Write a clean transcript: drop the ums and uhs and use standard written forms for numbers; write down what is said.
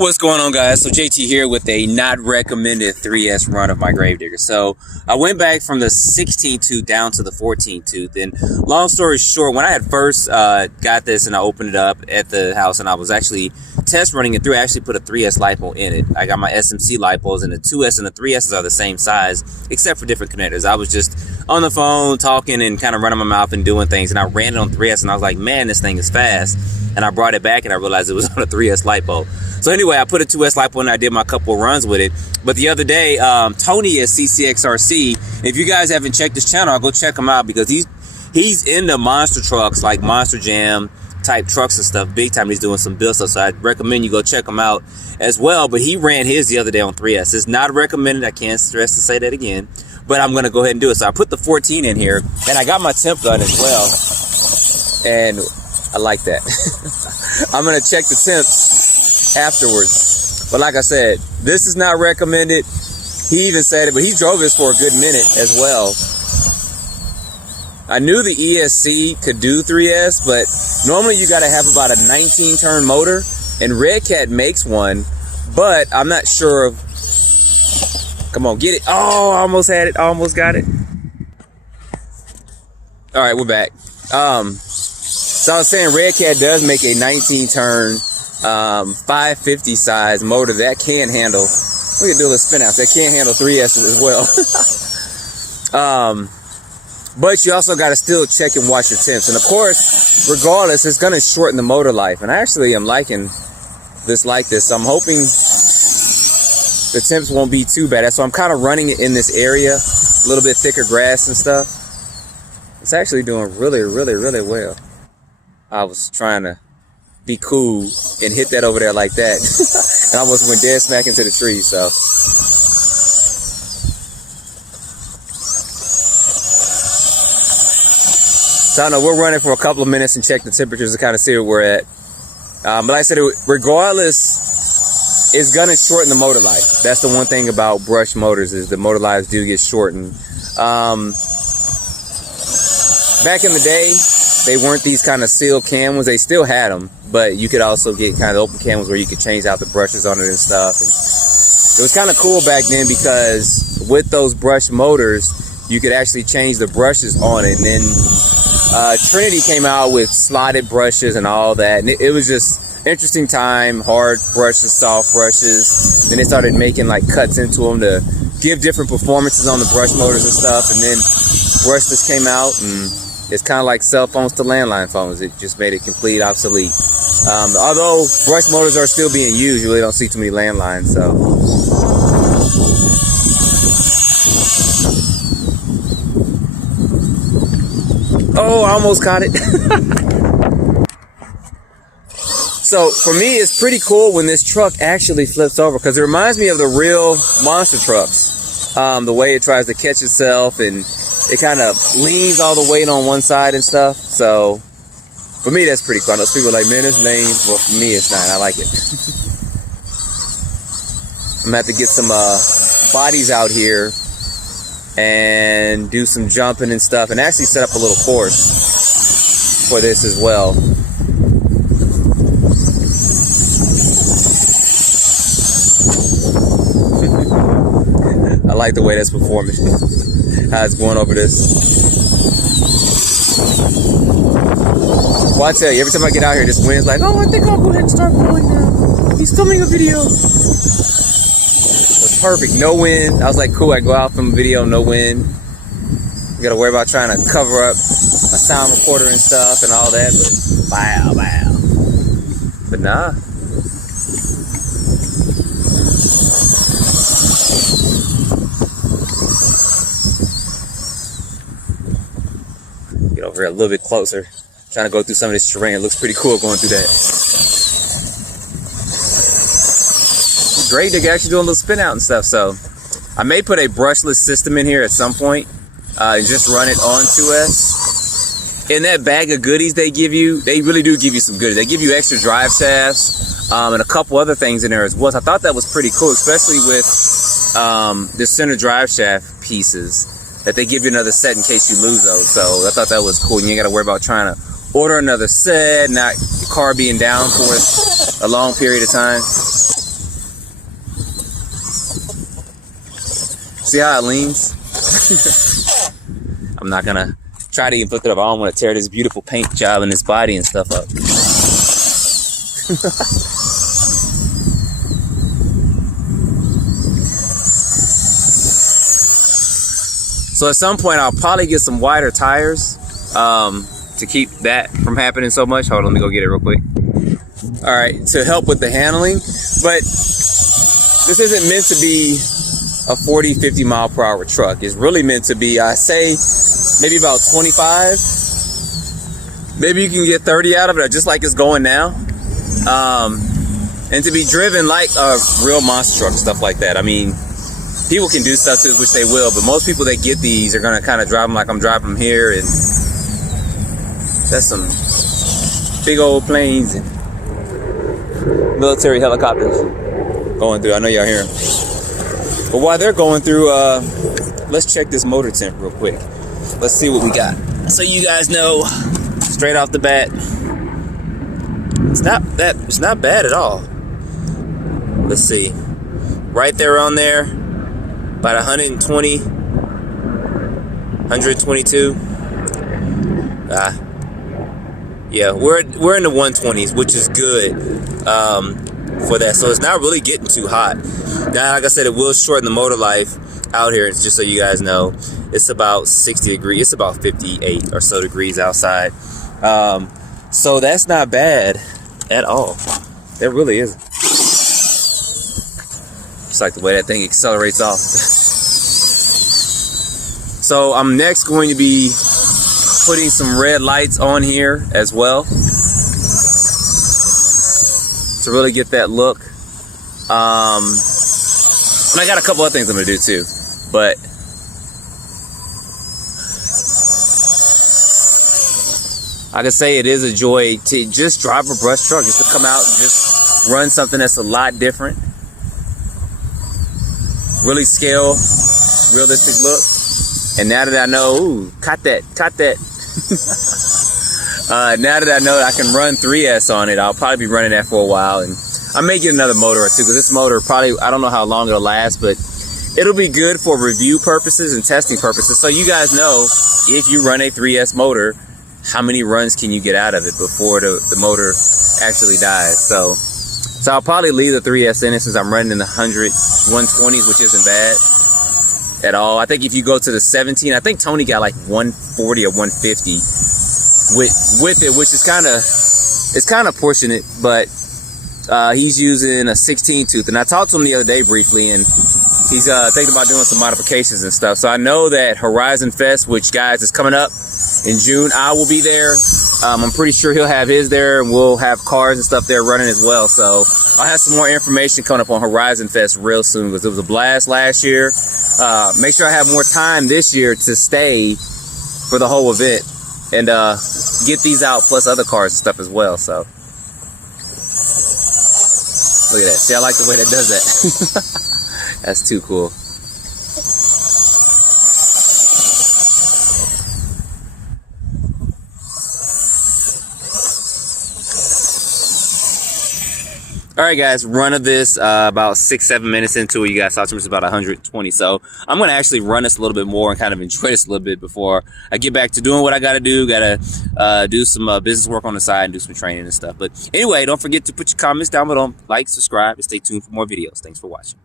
What's going on, guys? So JT here with a not recommended 3S run of my Gravedigger. So I went back from the 16 tooth down to the 14 tooth, and long story short, when I had first got this and I opened it up at the house and I was actually test running it through, I actually put a 3S Lipo in it. I got my SMC Lipos, and the 2S and the 3Ss are the same size except for different connectors. I was just on the phone talking and kind of running my mouth and doing things, and I ran it on 3S and I was like, man, this thing is fast. And I brought it back and I realized it was on a 3S Lipo. So anyway, I put a 2S Lipo and I did my couple of runs with it. But the other day, Tony at CCXRC, if you guys haven't checked his channel, I'll go check him out, because he's into monster trucks, like Monster Jam type trucks and stuff, big time. He's doing some build stuff, so I'd recommend you go check him out as well. But he ran his the other day on 3S. It's not recommended, I can't stress to say that again, but I'm gonna go ahead and do it. So I put the 14 in here, and I got my temp gun as well, and I like that. I'm gonna check the temps afterwards. But like I said, this is not recommended. He even said it, but he drove this for a good minute as well. I knew the ESC could do 3S, but normally you gotta have about a 19 turn motor, and Red Cat makes one, but I'm not sure of. Come on, get it. Oh, I almost had it, almost got it. All right, we're back. So I was saying, Red Cat does make a 19 turn 550 size motor that can handle, we can do a little spin out, that can handle 3S's as well. But you also got to still check and watch your temps. And of course, regardless, it's going to shorten the motor life. And I actually am liking this like this. So I'm hoping the temps won't be too bad. So I'm kind of running it in this area, a little bit thicker grass and stuff. It's actually doing really, really, really well. I was trying to be cool and hit that over there like that. And I almost went dead smack into the tree, so. So I don't know, we're running for a couple of minutes and check the temperatures to kind of see where we're at. But like I said, regardless, it's gonna shorten the motor life. That's the one thing about brush motors, is the motor lives do get shortened. Back in the day, they weren't these kind of sealed cam ones. They still had them, but you could also get kind of open cam ones where you could change out the brushes on it and stuff. And it was kind of cool back then, because with those brush motors, you could actually change the brushes on it. And then Trinity came out with slotted brushes and all that. And it was just interesting time, hard brushes, soft brushes. Then they started making like cuts into them to give different performances on the brush motors and stuff. And then brushless came out, and it's kind of like cell phones to landline phones. It just made it complete obsolete. Although brush motors are still being used, you really don't see too many landlines. So, oh, I almost caught it. So for me, it's pretty cool when this truck actually flips over, because it reminds me of the real monster trucks. The way it tries to catch itself, and it kind of leans all the weight on one side and stuff. So for me, that's pretty cool. I know people are like, man, it's lame. Well, for me, it's not. I like it. I'm gonna have to get some bodies out here and do some jumping and stuff, and actually set up a little course for this as well. I like the way that's performing. How it's going over this. Well, I tell you, every time I get out here, this wind's like, oh, I think I'll go ahead and start going now. He's filming a video. It's perfect, no wind. I was like, cool, I go out from a video, no wind. You gotta worry about trying to cover up a sound recorder and stuff and all that, but wow. But nah. Get over here a little bit closer. Trying to go through some of this terrain. It looks pretty cool going through that. Great, they can actually do a little spin out and stuff. So I may put a brushless system in here at some point and just run it on 2S. In that bag of goodies they give you, they really do give you some goodies. They give you extra drive shafts and a couple other things in there as well. So I thought that was pretty cool, especially with the center drive shaft pieces, that they give you another set in case you lose those. So I thought that was cool. And you ain't got to worry about trying to order another set, not your car being down for a long period of time. See how it leans? I'm not gonna try to even flip it up. I don't want to tear this beautiful paint job in this body and stuff up. So at some point I'll probably get some wider tires to keep that from happening so much. Hold on, let me go get it real quick. All right, to help with the handling. But this isn't meant to be a 40, 50 mile per hour truck. It's really meant to be, I say, maybe about 25. Maybe you can get 30 out of it, just like it's going now. And to be driven like a real monster truck, stuff like that. I mean, people can do stuff to it, which they will, but most people that get these are gonna kind of drive them like I'm driving them here, and that's some big old planes and military helicopters going through. I know y'all hear them. But while they're going through, let's check this motor temp real quick. Let's see what we got. So you guys know, straight off the bat, it's not bad at all. Let's see. Right there on there, about 120, 122. Yeah, we're in the 120s, which is good for that. So it's not really getting too hot. Now, like I said, it will shorten the motor life out here. Just so you guys know, it's about 60 degrees. It's about 58 or so degrees outside. So that's not bad at all. It really isn't. Just like the way that thing accelerates off. So I'm next going to be putting some red lights on here as well to really get that look. And I got a couple other things I'm gonna do too, but I can say it is a joy to just drive a brush truck, just to come out and just run something that's a lot different. Really scale, realistic look. And now that I know, ooh, caught that. Now that I know I can run 3S on it, I'll probably be running that for a while. And I may get another motor or two, because this motor probably, I don't know how long it'll last, but it'll be good for review purposes and testing purposes. So you guys know, if you run a 3S motor, how many runs can you get out of it before the motor actually dies. So I'll probably leave the 3S in it, since I'm running in the 120s, which isn't bad at all. I think if you go to the 17, I think Tony got like 140 or 150 with it, which is kind of pushing it, but he's using a 16 tooth, and I talked to him the other day briefly, and he's thinking about doing some modifications and stuff. So I know that Horizon Fest, which guys is coming up in June, I will be there. I'm pretty sure he'll have his there, and we'll have cars and stuff there running as well. So I'll have some more information coming up on Horizon Fest real soon, because it was a blast last year. Make sure I have more time this year to stay for the whole event and get these out, plus other cars and stuff as well. So look at that. See, I like the way that does that. That's too cool. All right, guys, run of this about 6-7 minutes into it. You guys saw it's about 120. So I'm going to actually run this a little bit more and kind of enjoy this a little bit before I get back to doing what I got to do. Got to do some business work on the side and do some training and stuff. But anyway, don't forget to put your comments down below, like, subscribe, and stay tuned for more videos. Thanks for watching.